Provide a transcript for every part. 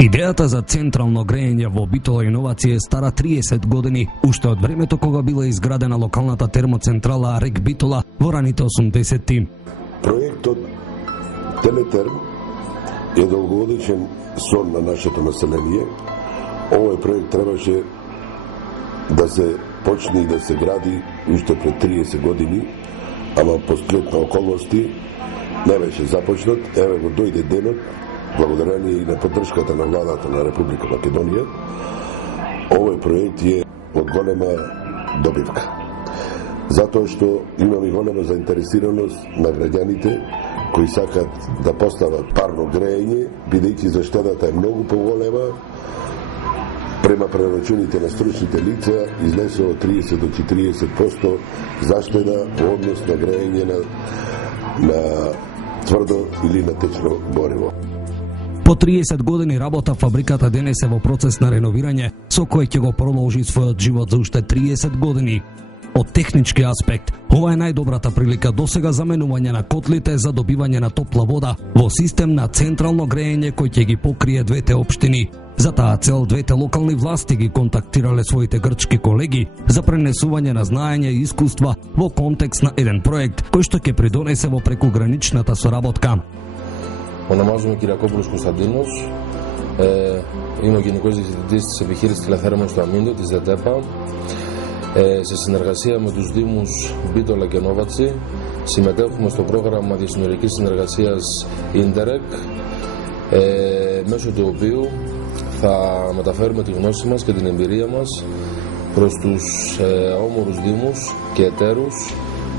Идејата за централно грејење во Битола иновација е стара 30 години, уште од времето кога била изградена локалната термоцентрала РЕК Битола во раните 80-ти. Проектот Телетерм е долгогодишен сон на нашето население. Овој проект требаше да се почне и да се гради уште пред 30 години, ама по сплет на околности не беше започнат. Еве го дојде денот, благодарение и на поддршката на владата на Република Македонија. Овој проект е од голема добивка. Затоа што имаме голема заинтересираност на граѓаните кои сакат да постават парно грејење, бидејќи заштедата е многу поголема. Према прерачуните на стручните лица излезе од 30 до 40% заштеда во однос на грејење на тврдо или на течно гориво. По 30 години работа фабриката денес е во процес на реновирање, со кој ќе го продолжи својот живот за уште 30 години. Од технички аспект, ова е најдобрата прилика досега за менување на котлите за добивање на топла вода во систем на централно грејење кој ќе ги покрие двете општини. За таа цел двете локални власти ги контактирале своите грчки колеги за пренесување на знаење и искуства во контекст на еден проект кој што ќе придонесе во прекуграничната соработка. Ονομάζομαι Κυριακόπουλος Κωνσταντίνος. Είμαι ο Γενικός Διευθυντής της Επιχείρησης Τηλεθέρμανσης του Αμίντο, της ΔΕΤΕΠΑ. Σε συνεργασία με τους Δήμους Μπίτολα και Νόβατσι, συμμετέχουμε στο πρόγραμμα διασυνοριακής συνεργασίας Ίντερεκ, μέσω του οποίου θα μεταφέρουμε τη γνώση μας και την εμπειρία μας προς τους όμορους Δήμους και εταίρους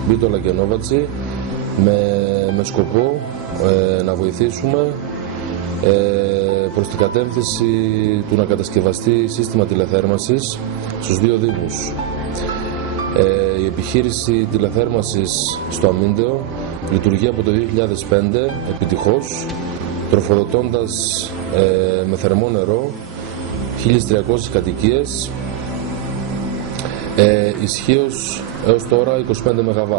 Μπίτολα και Νόβατσι με σκοπό να βοηθήσουμε προς την κατεύθυνση του να κατασκευαστεί σύστημα τηλεθέρμανσης στους δύο Δήμους. Η επιχείρηση τηλεθέρμανσης στο Αμίντεο λειτουργεί από το 2005 επιτυχώς, τροφοδοτώντας με θερμό νερό 1.300 κατοικίες, ισχύως έως τώρα 25 ΜΒ.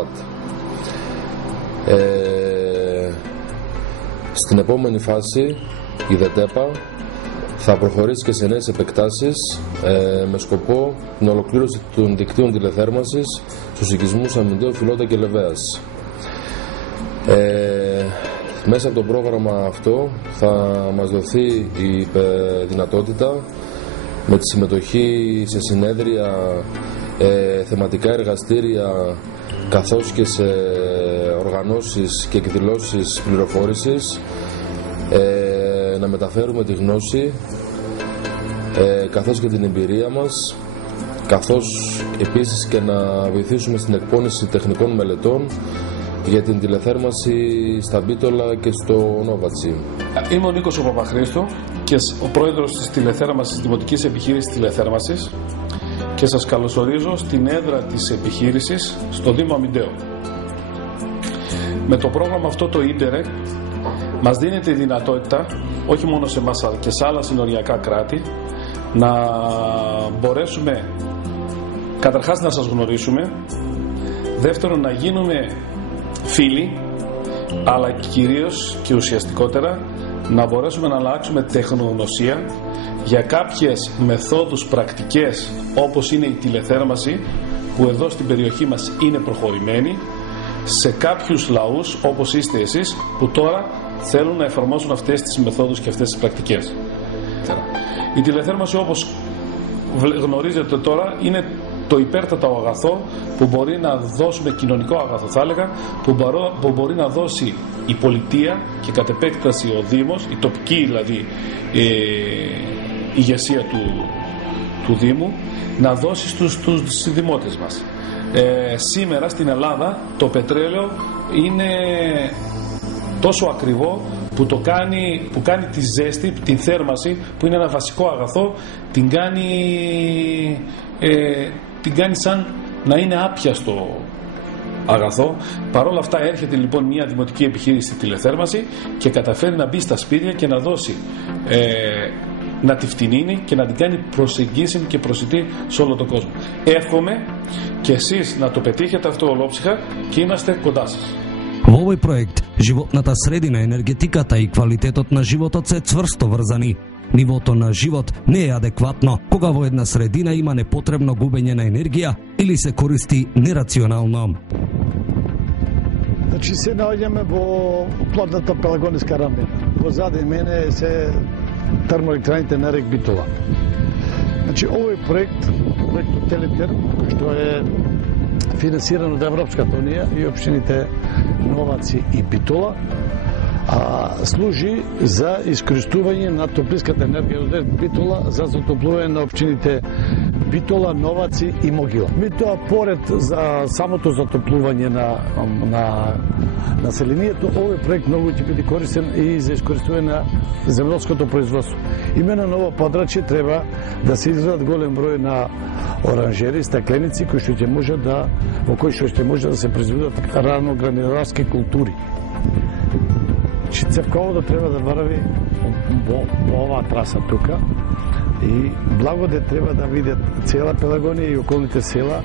Στην επόμενη φάση η ΔΕΤΕΠΑ θα προχωρήσει και σε νέες επεκτάσεις με σκοπό την ολοκλήρωση των δικτύων τηλεθέρμανσης στους οικισμούς Αμιντέου, Φιλότα και Λεβαίας. Μέσα από το πρόγραμμα αυτό θα μας δοθεί η δυνατότητα με τη συμμετοχή σε συνέδρια, θεματικά εργαστήρια καθώς και σε οργανώσεις και εκδηλώσεις πληροφόρησης να μεταφέρουμε τη γνώση καθώς και την εμπειρία μας, καθώς επίσης και να βοηθήσουμε στην εκπόνηση τεχνικών μελετών για την τηλεθέρμανση στα Μπίτολα και στο Νόβατσι. Είμαι ο Νίκος ο Παπαχρήστου και ο πρόεδρος της τηλεθέρμανσης, Δημοτικής Επιχείρησης Τηλεθέρμανσης, και σας καλωσορίζω στην έδρα της επιχείρησης στο Δήμο Αμιντέου. Με το πρόγραμμα αυτό το Ίντερεκ μας δίνεται η δυνατότητα, όχι μόνο σε εμάς αλλά και σε άλλα συνοριακά κράτη, να μπορέσουμε καταρχάς να σας γνωρίσουμε, δεύτερον να γίνουμε φίλοι, αλλά κυρίως και ουσιαστικότερα να μπορέσουμε να αλλάξουμε τεχνογνωσία για κάποιες μεθόδους πρακτικές όπως είναι η τηλεθέρμανση, που εδώ στην περιοχή μας είναι προχωρημένη, σε κάποιους λαούς όπως είστε εσείς που τώρα θέλουν να εφαρμόσουν αυτές τις μεθόδους και αυτές τις πρακτικές. Η τηλεθέρμανση, όπως γνωρίζετε τώρα, είναι το υπέρτατο αγαθό που μπορεί να δώσουμε, κοινωνικό αγαθό θα έλεγα, που μπορεί να δώσει η πολιτεία και κατ' επέκταση ο Δήμος, η τοπική δηλαδή ηγεσία του Δήμου, να δώσει στους δημότες μας. Σήμερα στην Ελλάδα το πετρέλαιο είναι τόσο ακριβό που κάνει τη ζέστη, την θέρμανση, που είναι ένα βασικό αγαθό, την κάνει σαν να είναι άπιαστο αγαθό. Παρ' όλα αυτά έρχεται λοιπόν μια δημοτική επιχείρηση στη τηλεθέρμανση και καταφέρει να μπει στα σπίτια και να δώσει, να τη φτηνίνει και να την κάνει προσεγγίσιμη και προσιτή σε όλο τον κόσμο. Εύχομαι και εσείς να το πετύχετε αυτό ολόψυχα και είμαστε κοντά σας. Во овој проект, животната средина, енергетиката и квалитетот на животот се цврсто врзани. Нивото на живот не е адекватно кога во една средина има непотребно губење на енергија или се користи нерационално. Значи се наоѓаме во плодната пелагониска рамена. Позади мене се термоелектраните на рек Битола. Значи овој проектот Телетер, што е финансиран од Европската унија и општините Новаци и Битола, служи за искористување на топлинската енергија од рек Битола за затоплување на општините Битола, Новаци и Могила. Меѓутоа, поред за самото затоплување на населението, овој проект многу ќе биде користен и за искористување на земјоделското производство. Имено на ово подрачје треба да се изградат голем број на оранжери, стакленици во кои што ќе може да се произведат раногранеларски култури. Цевководот треба да врви во оваа траса тука и Благоде треба да видат цела Пелагонија и околните села.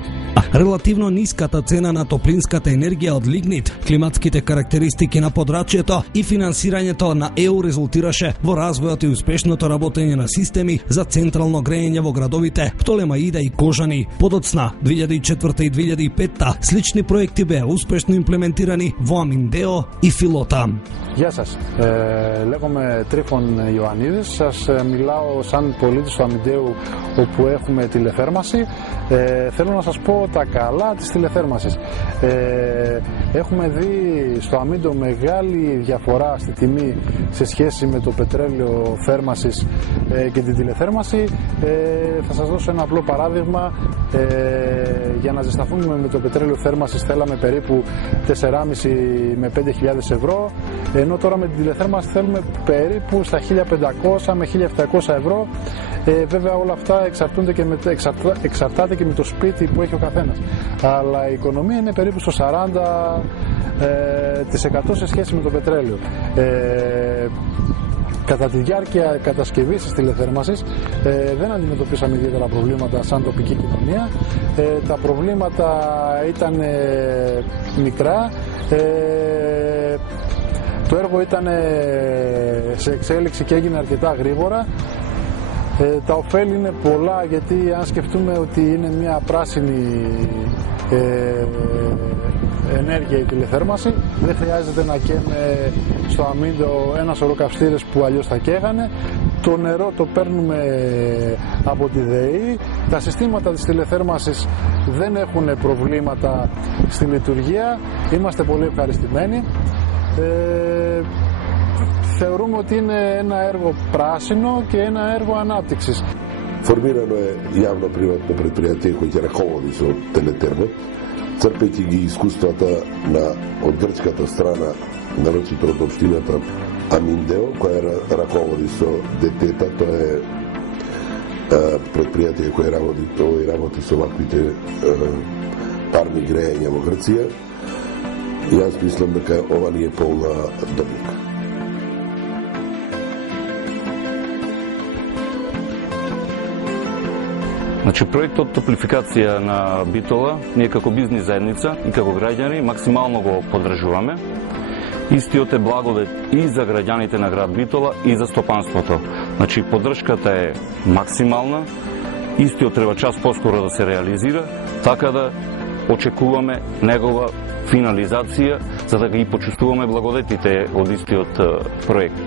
Релативно ниската цена на топлинската енергија од лигнит, климатските карактеристики на подрачјето и финансирањето на ЕУ резултираше во развојот и успешното работење на системи за централно грејење во градовите Птолема, Ида и Кожани. Подоцна, 2004 и 2005 слични проекти беа успешно имплементирани во Αμиντέο и Φιλότα. Γεια σας, λέγομαι Τρίφων Ιωαννίδης, σας μιλάω σαν πολίτης του Αμιντέου όπου έχουμε τηλεθέρμανση. Θέλω να σας πω τα καλά της τηλεθέρμανσης. Έχουμε δει στο Αμίντο μεγάλη διαφορά στη τιμή σε σχέση με το πετρέλαιο θέρμανσης και την τηλεθέρμανση. Θα σας δώσω ένα απλό παράδειγμα. Για να ζεσταθούμε με το πετρέλαιο θέρμανσης θέλαμε περίπου 4,5 με 5.000 ευρώ, ενώ τώρα με την τηλεθέρμανση θέλουμε περίπου στα 1.500 με 1.700 ευρώ. Βέβαια όλα αυτά εξαρτάται και με το σπίτι που έχει ο καθένας. Αλλά η οικονομία είναι περίπου στο 40% σε σχέση με το πετρέλαιο. Κατά τη διάρκεια κατασκευής της τηλεθέρμανσης δεν αντιμετωπίσαμε ιδιαίτερα προβλήματα σαν τοπική κοινωνία. Τα προβλήματα ήταν μικρά. Το έργο ήταν σε εξέλιξη και έγινε αρκετά γρήγορα. Τα ωφέλη είναι πολλά, γιατί αν σκεφτούμε ότι είναι μια πράσινη ενέργεια η τηλεθέρμανση, δεν χρειάζεται να καίμε στο αμύντο ένα σωρό καυστήρες που αλλιώς θα καίγανε. Το νερό το παίρνουμε από τη ΔΕΗ. Τα συστήματα της τηλεθέρμανσης δεν έχουν προβλήματα στη λειτουργία. Είμαστε πολύ ευχαριστημένοι. Θεωρούμε ότι είναι ένα έργο πράσινο και ένα έργο ανάπτυξης. Формирано е јавно-приватно предпријатие кој ќе раководи со Телетермот, црпејќи ги искуствата од грчката страна, нарочито од општината Αμиντέο, која раководи со ДТЕТА. Тоа е предпријатие кој работи со ваквите парни грејања во Грција. Јас мислам дека ова ни е полна добивка. Значи, проектот топлификација на Битола, ние како бизнис заедница и како граѓани максимално го поддржуваме. Истиот е благодет и за граѓаните на град Битола и за стопанството. Значи, поддршката е максимална, истиот треба час поскоро да се реализира, така да очекуваме негова финализација, за да ги почувствуваме благодетите од истиот проект.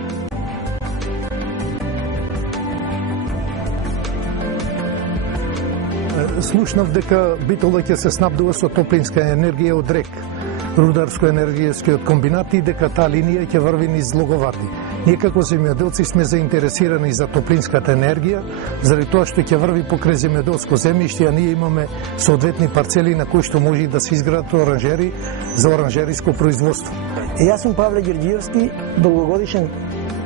Слушнав дека Битола ќе се снабдува со топлинска енергија од рек, рударско-енергијскиот комбинат, и дека таа линија ќе врви низ Логоварди. Ние како земјоделци сме заинтересирани за топлинската енергија, заради тоа што ќе врви покрај земјоделско земјиште, а ние имаме соодветни парцели на кои што може да се изградат оранжери за оранжериско производство. Јас сум Павле Ѓорѓиевски, долгогодишен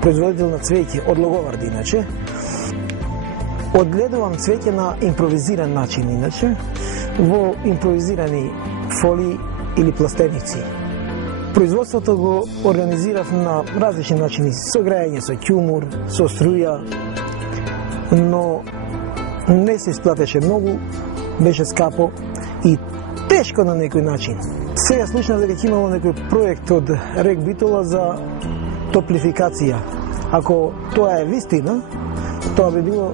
производител на цвеќе од Логоварди, иначе. Одгледувам цвеќе на импровизиран начин, иначе, во импровизирани фолии или пластеници. Производството го организирав на различни начини, со грејање, со ќумур, со струја, но не се исплатеше многу, беше скапо и тешко на некој начин. Сега слушнав дека ќе имало некој проект од рек Битола за топлификација. Ако тоа е вистина, тоа би било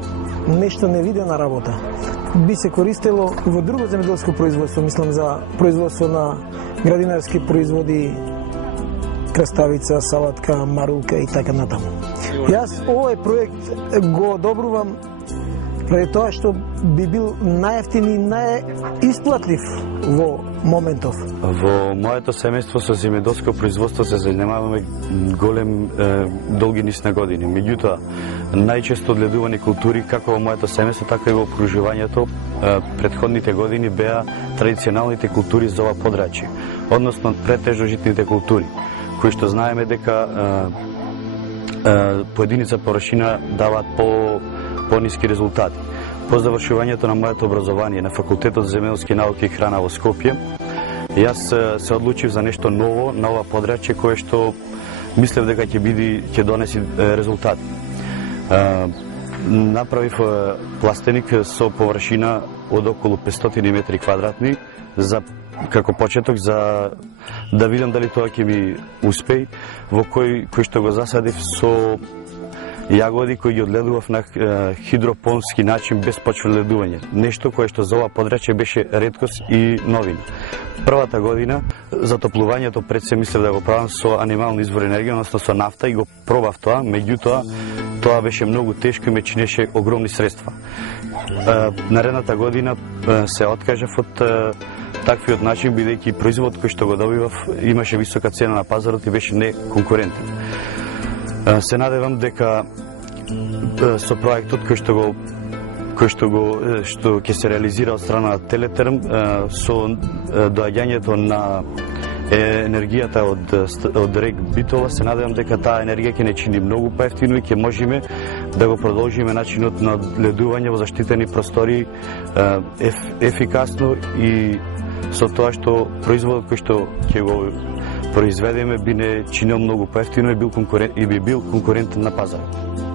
нешто невидена работа. Би се користело во друго земјоделско производство, мислам за производство на градинарски производи, краставица, салатка, марулка и така натаму. Јас овој проект го одобрувам преди тоа што би бил најевтин и најисплатлив во моментов. Во моето семејство со земјоделско производство се занимаваме долги низ на години. Меѓутоа, најчесто одгледувани култури како во моето семејство, така и во окружувањето претходните години беа традиционалните култури за ова подрачје, односно претежно житните култури, кои што знаеме дека по единица површина даваат по-ниски резултати. По завршувањето на моето образование на Факултетот за земјоделски науки и храна во Скопје, јас се одлучив за нешто ново на ова подрачје кое што мислев дека ќе донеси резултати. Направив пластеник со површина од околу 500 метри квадратни како почеток за да видам дали тоа ќе ми успеи, во кој што го засадив со јагоди кои ги одгледував на хидропонски начин без почвено ледување. Нешто кое што за ова подрачје беше реткост и новина. Првата година затоплувањето пред се мислев да го правам со анимални извори енергија, односно со нафта, и го пробав тоа, меѓутоа тоа беше многу тешко и ме чинеше огромни средства. Наредната година се откажав од таквиот начин, бидејќи производот кој што го добивав имаше висока цена на пазарот и беше неконкурентен. Се надевам дека со проектот кој што ќе се реализира од страна на Телетерм, со доаѓањето на енергијата од рек Битола, се надевам дека таа енергија ќе не чини многу поевтино и ќе можеме да го продолжиме начинот на ледување во заштитени простори ефикасно и со тоа што производот кој што ќе го произведеме би не чинил многу поевтино и би бил конкурентен на пазарот.